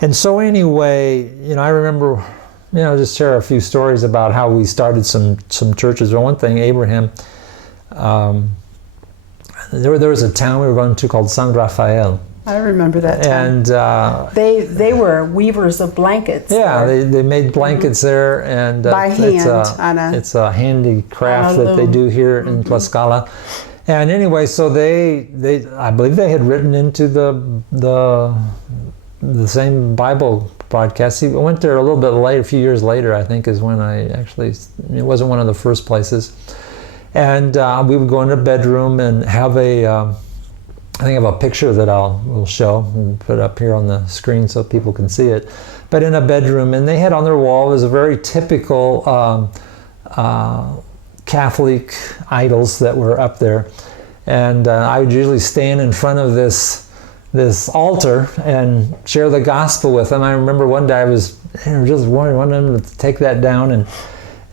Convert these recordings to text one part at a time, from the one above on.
And so anyway, I remember, just share a few stories about how we started some churches. Well, one thing, Abraham, there was a town we were going to called San Rafael. I remember that town. And they were weavers of blankets. Yeah, they made blankets there, and by hand. It's a handicraft that they do here in Tlaxcala. And anyway, so they I believe they had written into the same Bible broadcast. I went there a little bit later, a few years later, I think, is when it wasn't one of the first places. And we would go in a bedroom and have I think I have a picture that we'll show and put up here on the screen so people can see it. But in a bedroom, and they had on their wall was a very typical Catholic idols that were up there. And I would usually stand in front of this altar and share the gospel with them. I remember one day I was just wanting them to take that down,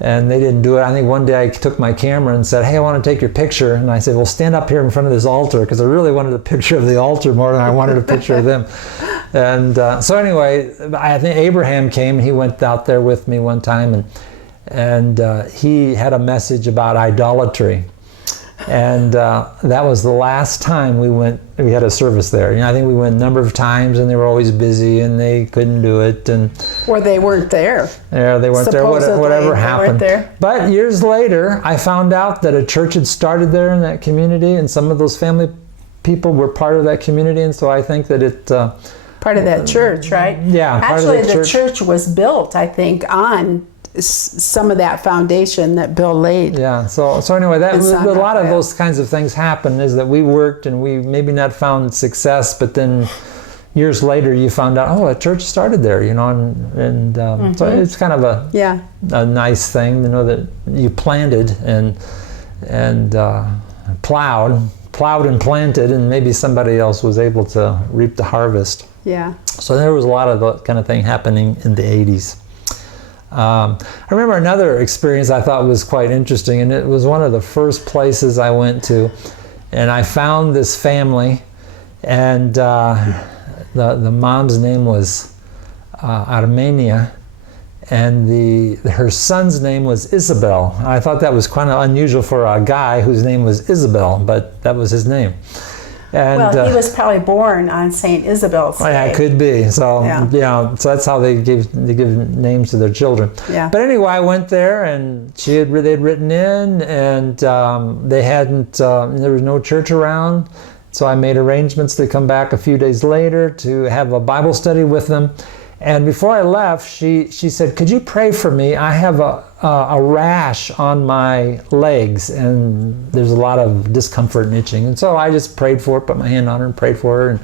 and they didn't do it. I think one day I took my camera and said, "Hey, I want to take your picture." And I said, "Well, stand up here in front of this altar," because I really wanted a picture of the altar more than I wanted a picture of them. And so anyway, I think Abraham came. He went out there with me one time, and he had a message about idolatry. And that was the last time we had a service there. I think we went a number of times, and they were always busy, and they couldn't do it. Or they weren't there. Yeah, they weren't there. Whatever happened. There. But years later, I found out that a church had started there in that community, and some of those family people were part of that community, and so I think that it... part of that church, right? Yeah, actually, the church was built, I think, on some of that foundation that Bill laid. Yeah, so anyway, a lot of those kinds of things happen, is that we worked and we maybe not found success, but then years later you found out, a church started there, so it's kind of a nice thing, that you planted and plowed and planted, and maybe somebody else was able to reap the harvest. Yeah. So there was a lot of that kind of thing happening in the 80s. I remember another experience I thought was quite interesting, and it was one of the first places I went to, and I found this family, and the mom's name was Armenia, and her son's name was Isabel. I thought that was kind of unusual for a guy whose name was Isabel, but that was his name. And, he was probably born on St. Isabel's Day. Yeah, it could be. So so that's how they give names to their children. Yeah. But anyway, I went there, and they'd written in, and they hadn't. There was no church around, so I made arrangements to come back a few days later to have a Bible study with them. And before I left, she said, "Could you pray for me? I have a rash on my legs, and there's a lot of discomfort and itching." And so I just prayed for her, put my hand on her and prayed for her, and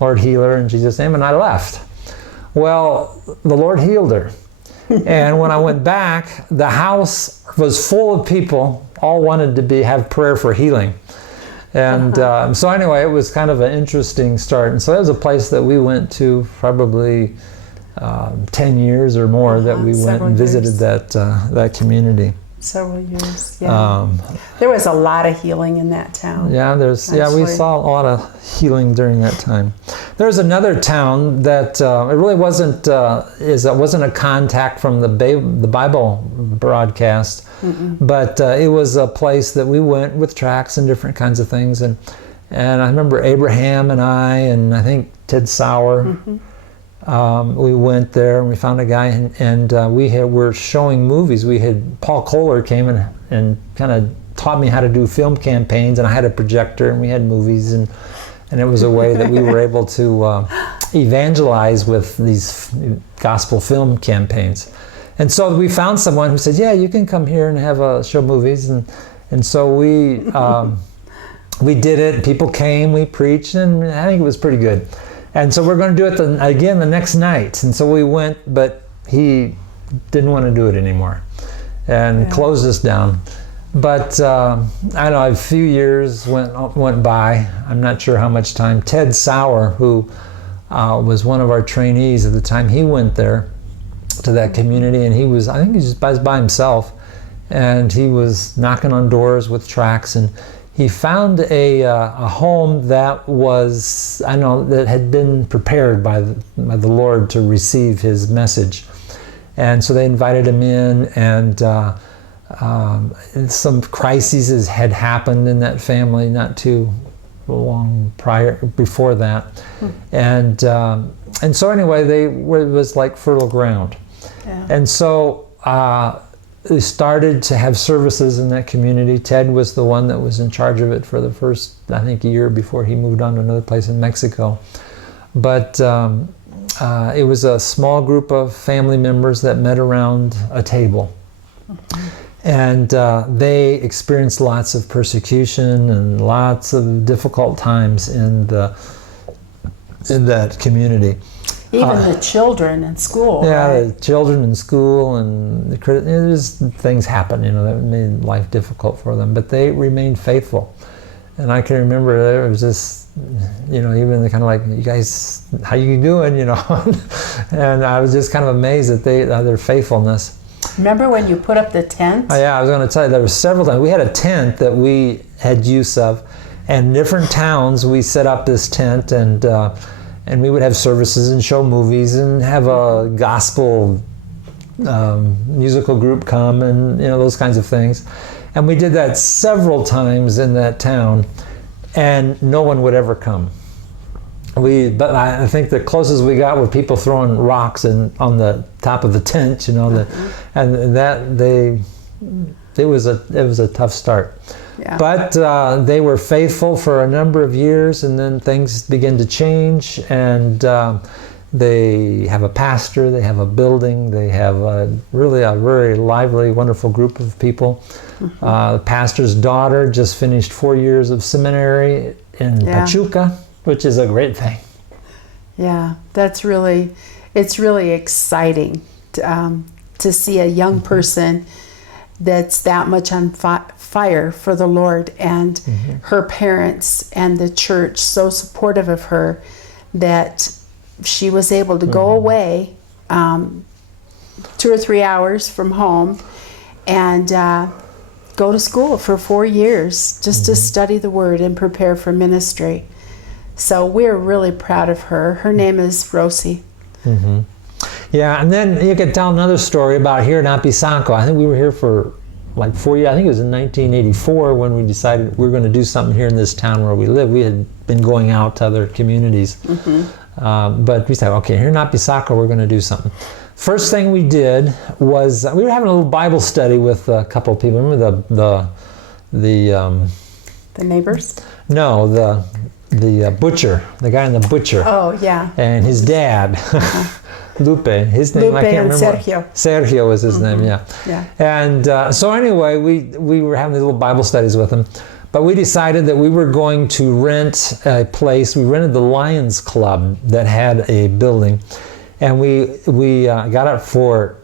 Lord, heal her in Jesus' name, and I left. Well, the Lord healed her. And when I went back, the house was full of people, all wanted to have prayer for healing. And so anyway, it was kind of an interesting start. And so that was a place that we went to probably 10 years or more that we went and visited that community. Several years, yeah. There was a lot of healing in that town. Yeah, we saw a lot of healing during that time. There's another town that it really wasn't a contact from the Bible broadcast, but it was a place that we went with tracts and different kinds of things, and I remember Abraham and I think Ted Sauer. We went there and we found a guy, and we were showing movies. Paul Kohler came and kind of taught me how to do film campaigns, and I had a projector and we had movies, and it was a way that we were able to evangelize with these gospel film campaigns. And so we found someone who said, "Yeah, you can come here and show movies," and so we did it. People came, we preached, and I think it was pretty good. And so we're going to do it again the next night. And so we went, but he didn't want to do it anymore and closed us down. But I don't know, a few years went by. I'm not sure how much time. Ted Sauer, who was one of our trainees at the time, he went there to that community, and I think he was by himself, and he was knocking on doors with tracts, and he found a home that was, that had been prepared by the Lord to receive his message. And so they invited him in, and some crises had happened in that family not too long before that. And so anyway, it was like fertile ground. Yeah. And so we started to have services in that community. Ted was the one that was in charge of it for the first, I think, year before he moved on to another place in Mexico. But it was a small group of family members that met around a table. And they experienced lots of persecution and lots of difficult times in that community. Even the children in school. Yeah, right? the children in school, and things happen, that made life difficult for them. But they remained faithful. And I can remember there was this, even kind of like, you guys, how you doing, And I was just kind of amazed at their faithfulness. Remember when you put up the tent? Oh, yeah, I was going to tell you, there were several times. We had a tent that we had use of, and in different towns we set up this tent, and we would have services and show movies and have a gospel musical group come, and those kinds of things. And we did that several times in that town, and no one would ever come. But I think the closest we got were people throwing rocks on the top of the tent, and it was a tough start. Yeah. But they were faithful for a number of years, and then things began to change, and they have a pastor, they have a building, they have really a very lively, wonderful group of people. The pastor's daughter just finished 4 years of seminary in Pachuca, which is a great thing. Yeah, it's really exciting to see a young person that's that much on fire for the Lord, and her parents and the church so supportive of her that she was able to go away 2 or 3 hours from home and go to school for 4 years just to study the Word and prepare for ministry. So we're really proud of her. Her name is Rosie. Yeah, and then you could tell another story about here in Apizaco. I think we were here for like 4 years. I think it was in 1984 when we decided we were going to do something here in this town where we live. We had been going out to other communities. But we said, okay, here in Apizaco we're going to do something. First thing we did was we were having a little Bible study with a couple of people. Remember the neighbors? No, the butcher, the guy in the butcher. Oh, yeah. And his dad, Lupe. His name, Lupe I can't and remember. Sergio. Sergio was his name, yeah. Yeah. And so anyway, we were having these little Bible studies with him. But we decided that we were going to rent a place. We rented the Lions Club that had a building. And we got it for,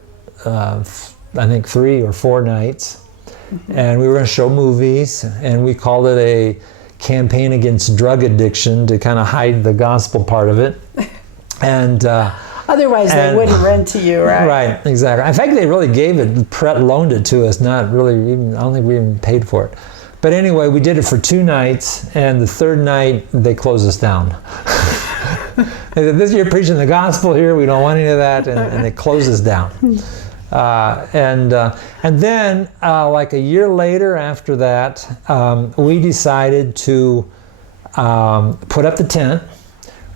I think, 3 or 4 nights. And we were going to show movies. And we called it a campaign against drug addiction to kind of hide the gospel part of it. And otherwise they wouldn't rent to you, right? Right, exactly. In fact, they really gave it, loaned it to us, not really even, I don't think we even paid for it. But anyway, we did it for 2 nighs, and the 3rd night they closed us down. They said, "This, you're preaching the gospel here, we don't want any of that," and they closed us down. And then, like a year later after that, we decided to put up the tent.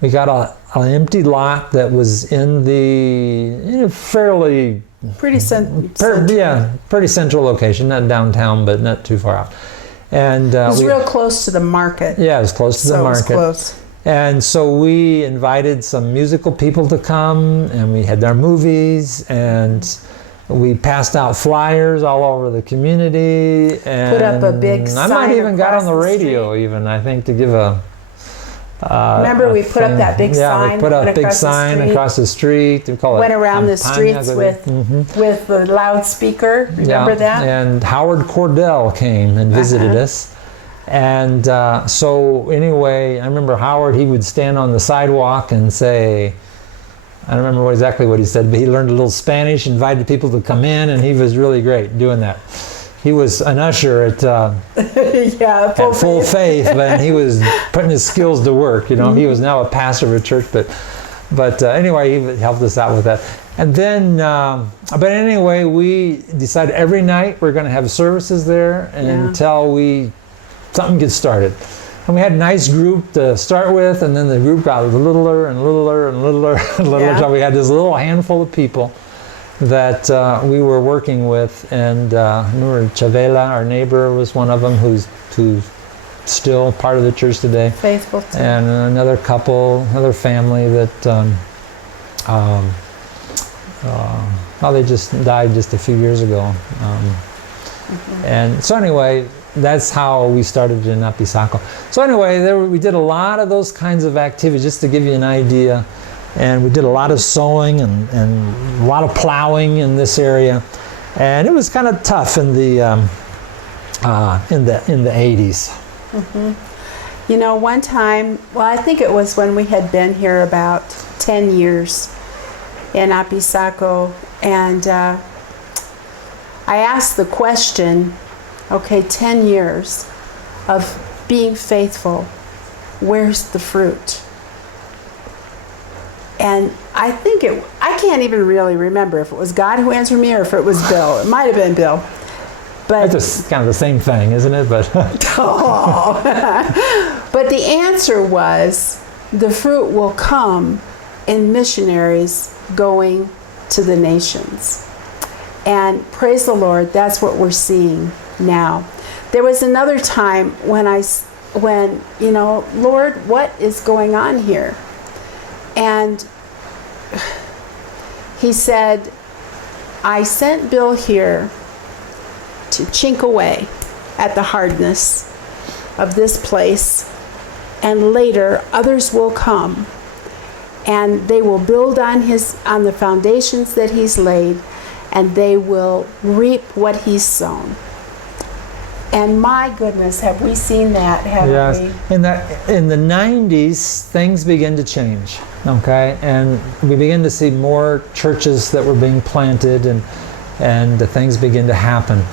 We got an empty lot that was in the fairly... Pretty pretty central location, not downtown, but not too far out. And it was real close to the market. Yeah, it was close to the market. So it was close. And so we invited some musical people to come, and we had our movies, and we passed out flyers all over the community, and put up a big sign. I might even got on the radio, street. even I think, to give a. Remember, we put up that big sign. Yeah, we put up a big sign across the street. We call went it around the streets with the loudspeaker. Remember that? And Howard Cordell came and visited us. And so anyway, I remember Howard, he would stand on the sidewalk and say, I don't remember exactly what he said, but he learned a little Spanish, invited people to come in, and he was really great doing that. he was an usher at Yeah, at Full Faith, but he was putting his skills to work. You know, he was now a pastor of a church, but anyway, he helped us out with that. And then, but anyway, we decided every night we're going to have services there until something gets started. And we had a nice group to start with, and then the group got littler and littler and littler and littler until we had this little handful of people that we were working with. And Nur Chavela, our neighbor, was one of them who's still part of the church today. Faithful too. And another couple, another family that they just died just a few years ago. And so anyway, that's how we started in Apisaco. So anyway, we did a lot of those kinds of activities, just to give you an idea. And we did a lot of sowing and a lot of plowing in this area. And it was kind of tough in the 80s. Mm-hmm. You know, one time, well, I think it was when we had been here about 10 years in Apisaco, and I asked the question, okay, 10 years of being faithful, where's the fruit? And I think I can't even really remember if it was God who answered me or if it was Bill. It might have been Bill. But it's just kind of the same thing, isn't it? But oh. But the answer was, the fruit will come in missionaries going to the nations. And praise the Lord, that's what we're seeing now. There was another time when you know, Lord, what is going on here? And he said, I sent Bill here to chink away at the hardness of this place, and later others will come and they will build on the foundations that he's laid, and they will reap what he's sown. And my goodness, have we seen that, haven't we? In the 90s, things began to change, okay? And we began to see more churches that were being planted, and the things begin to happen.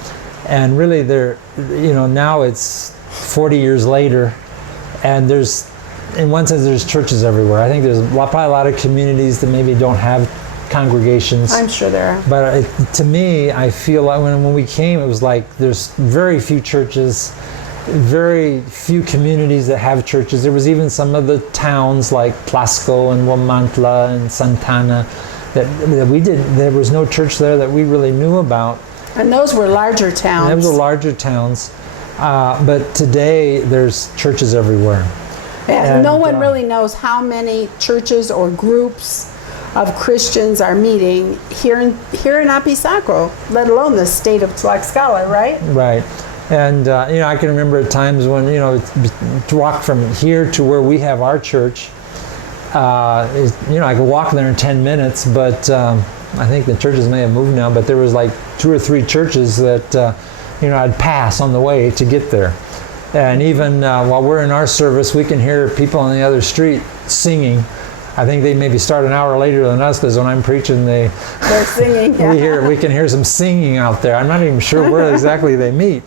And really, now it's 40 years later, and in one sense, there's churches everywhere. I think there's probably a lot of communities that maybe don't have congregations. I'm sure there are. But to me, I feel like when we came, it was like there's very few churches, very few communities that have churches. There was even some of the towns like Plasco and Huamantla and Santana that there was no church there that we really knew about. And those were larger towns. And those were larger towns. But today, there's churches everywhere. And no one really knows how many churches or groups of Christians are meeting here in Apisaco, let alone the state of Tlaxcala, right? Right. And I can remember at times when to walk from here to where we have our church. I could walk there in 10 minutes, but I think the churches may have moved now. But there was like 2 or 3 churches that I'd pass on the way to get there. And even while we're in our service, we can hear people on the other street singing. I think they maybe start an hour later than us, because when I'm preaching, they're singing. Yeah. we can hear some singing out there. I'm not even sure where exactly they meet.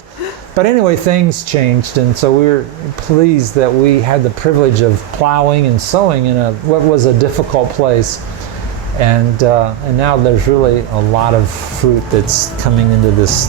But anyway, things changed, and so we were pleased that we had the privilege of plowing and sowing in what was a difficult place. And now there's really a lot of fruit that's coming into this